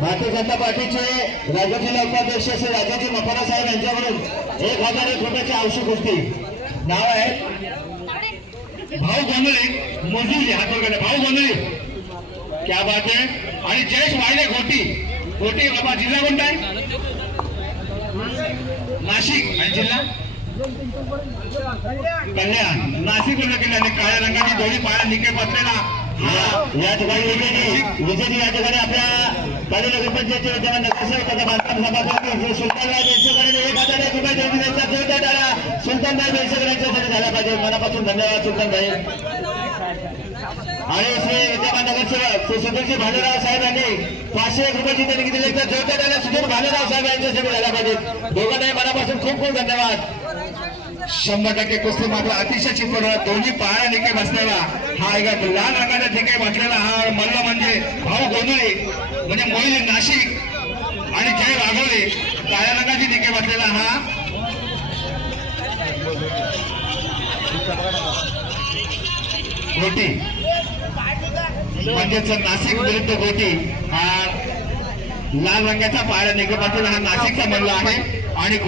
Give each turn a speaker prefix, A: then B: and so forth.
A: भारतीय जनता पार्टीचे राज्य जिल्हा उपाध्यक्ष श्री राजाजी मपारा साहेब यांच्याकडून एक हजार एक रुपयाची आवश्यक होती नाव आहे भाऊ गोंधळे मोजूली हात वगैरे भाऊ गोंधळे. क्या बात आहे आणि जयेश वायले घोटी. घोटी बाबा जिल्हा कोणता आहे? नाशिक. आणि जिल्हा? कल्याण नाशिक केल्याने काळ्या रंगाची दोन्ही पाया निके बसलेला. हा या ठिकाणी विजयजी विजयजी या ठिकाणी आपल्या काली नगरपंचायतचे विद्यमान नगरसेवक तथा बांधकाम सभापती सुलतानराव बेलसेकर एक हजार एक रुपये देऊन त्यांचा जोरदार टाळा. सुलतानराव यांच्यासाठी झाला पाहिजे. मनापासून धन्यवाद सुलतानभाई. आणि श्री सुधीरजी भालेराव साहेब यांनी पाचशे एक रुपयाची देणगी दिली. तर जोरदार टाळा सुधीर भालेराव साहेब यांच्यासाठी झाला पाहिजे दोघांनाही मनापासून खूप खूप धन्यवाद. शंभर टक्के कुस्ती मात्र अतिशय चिपळ दोन्ही पाया निके बसलेला. हा एक लाल रंगाच्या ठिकाणी बसलेला हा मल्ल म्हणजे भाऊ गोंधळे म्हणजे मोहिल नाशिक आणि जय वाघवले काळ्या रंगाची ठिके बसलेला हा. गोटी म्हणजेच नाशिक विरुद्ध गोटी. हा लाल रंगाचा पाळ्या निके हा नाशिकचा मल्ल आहे. आणि